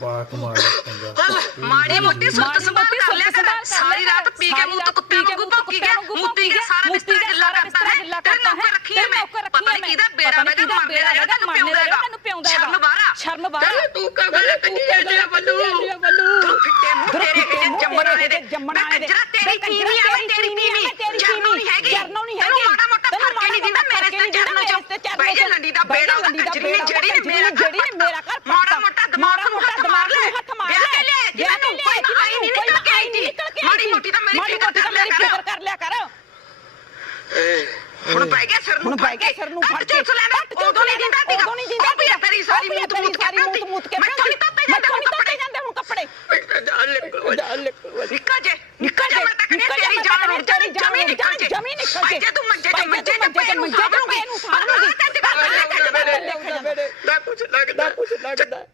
ਬਾ ਕਮਾਲ ਚੰਗਾ। ਮਾੜੀ ਮੋਟੀ ਸੁਰਤ ਸੰਭਾਲ ਕਰ ਲਿਆ ਕਰ ਸਾਰੀ ਰਾਤ। ਪੀ ਕੇ ਮੂੰਹ ਤੋਂ ਕੁੱਤੇ ਵਾਂਗੂ ਮੂੰਹ ਤੋਂ ਭੌਂਕੀ ਗਿਆ। ਮੁੱਤੀ ਕੇ ਸਾਰਾ ਬਿਸਤਰਾ ਗਿੱਲਾ ਕਰਤਾ ਹੈ। ਗਿੱਲਾ ਤੇਰੇ ਕਰਤਾ ਨੌਕਰ। ਰੱਖੀ ਹੈ ਮੈਂ। ਪਤਾ ਨਹੀਂ ਕਿਹਦਾ ਮੈਂ। ਬੇੜਾ ਨਹੀਂ ਮਰਨੇ ਦਾ ਬੇੜਾ ਤੈਨੂੰ ਪਿਉਂਦਾ ਹੈਗਾ ਤੈਨੂੰ ਪਿਉਂਦਾ ਹੈਗਾ। ਸ਼ਰਮ ਬਾਹਰ ਸ਼ਰਮ ਬਾਹਰ ਆ। ਤੂੰ ਕਾ ਗੱਲ ਕੰਨੀ ਆ ਜਾ ਬੱਲੂ ਤੂੰ ਫਿੱਟੇ ਮੂੰਹ ਤੇਰੇ ਇਹ ਜੰਮਣ ਵਾਲੇ ਦੇ। ਜੰਮਣ ਵਾਲੇ ਦੇ ਤੇਰੀ ਤੀਵੀਂ ਆ ਤੇਰੀ ਤੀਵੀਂ ਜਰਨੋਂ ਨਹੀਂ ਹੈਗੀ। ਜਰਨੋਂ ਨਹੀਂ ਤੈਨੂੰ ਹੈਗੀ। ਮਾੜਾ ਮੋਟਾ ਤੈਨੂੰ ਫ਼ਰਕ ਨਹੀਂ ਦਿੰਦਾ ਮੇਰੇ ਤੇ ਜਰਨੋਂ ਚ। ਬਈ ਜੇ ਲੰਡੀ ਦਾ ਬੇੜਾ ਉਹਦਾ। ਕੰਜਰੀ ਨੇ ਜਿਹੜਾ ਤੂੰ ਕੋਈ ਆਈ ਨਹੀਂ ਨਿਕਲ ਕੇ ਆਈ ਨਹੀਂ ਮਾੜੀ ਮੋਟੀ ਤਾਂ ਮੇਰੀ ਫਿਕਰ ਕਰ ਲਿਆ ਕਰ ਹੁਣ ਪੈ ਗਿਆ ਸਰ ਨੂੰ ਪੈ ਗਿਆ ਸਰ ਨੂੰ ਫੜ ਕੇ ਲੈਣਾ ਉਦੋਂ ਨਹੀਂ ਦਿੰਦਾ ਸੀਗਾ ਉਦੋਂ ਨਹੀਂ ਦਿੰਦਾ ਵੀ ਤੇਰੀ ਸਾਰੀ ਮੂਤ ਮੂਤ ਕੇ ਮੂਤ ਮੂਤ ਕੇ ਮੈਂ ਥੋੜੀ ਤਾਂ ਪੈ ਜਾਂਦੇ ਹੁਣ ਕੱਪੜੇ ਜਾਂਦੇ ਹੁਣ ਕੱਪੜੇ ਨਿਕਲ ਜੇ ਨਿਕਲ ਜੇ ਮੈਂ ਤਾਂ ਕਹਿੰਦੀ ਤੇਰੀ ਜਾਨ ਰੁੜ ਤੇਰੀ ਜਮੀ ਨਿਕਲ ਜੇ ਜਮੀ ਨਿਕਲ ਜੇ ਜੇ ਤੂੰ ਮੰਜੇ ਤੇ ਮੰਜੇ ਤੇ ਮੰਜੇ ਤੇ ਮੰਜੇ ਤੇ ਪੈਰ ਨੂੰ ਸਾਰ ਲੂਗੀ ਲੈ ਕੁਛ ਲੱਗਦਾ ਕੁਛ ਲੱਗਦਾ